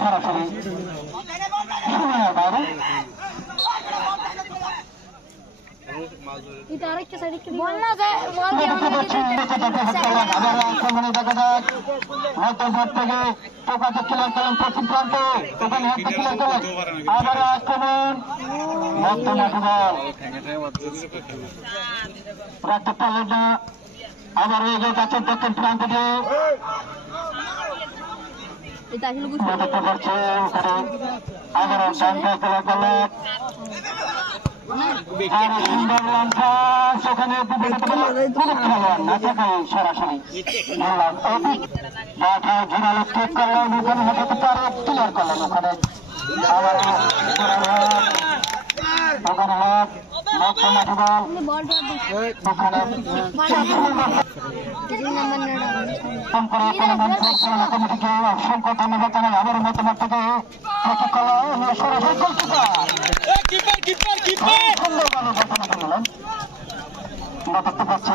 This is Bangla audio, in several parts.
সরাসরি আবার এগিয়ে যাচ্ছেন দক্ষিণ প্রান্ত দিয়ে দেখতে পাচ্ছে আবার সুন্দর লঙ্কা সেখানে খেলোয়াড় না থাকে সরাসরি জোরালো স্টেপ করলেন ওখানে হঠাৎ তার ক্লিয়ার করলেন ওখানে আবার ওখানে হাত অসংখ্য ধন্যবাদ জানাই আবার মতামত থেকে দেখতে পাচ্ছি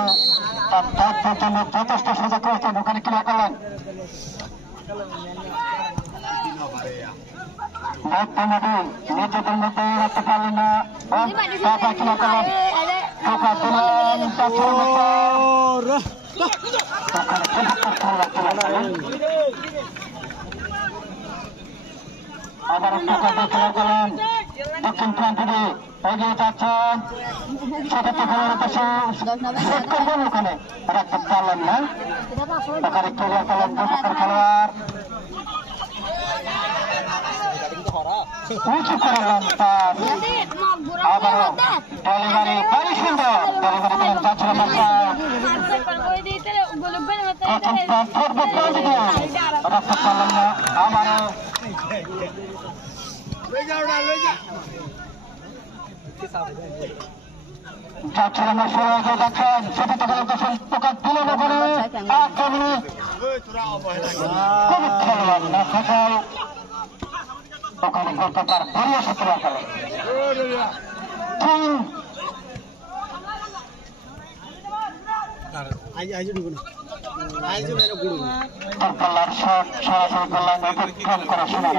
তার দায়িত্বের জন্য যথেষ্ট সুযোগ করেছেন ওখানে ক্লিয়ার করলেন নিজেদের মধ্যে রাখতে পারলেন না ক্লিয়ার করলেন আবার খেলা করলেন দক্ষিণ প্রান্তে এগিয়ে যাচ্ছেন সেক্ষেত্রে করবেন ওখানে রাখতে পারলেন না ওখানে ক্লিয়ার করলেন খেলোয়াড় উঁচু করলাম তার আবার ডেলিভারি very সুন্দর ডেলিভারি দিলেন যাচ্ছিলেন রাখতে পারলাম না আবারও যাচ্ছিলেন না সরে এগিয়ে যাচ্ছেন সেটি থেকে প্রকাশ দিলেন ওখানে কোন খেলোয়াড় না থাকায় ওখানে গোলকিপার বেরিয়ে এসেছিল সরাসরি করলাম করা শোনা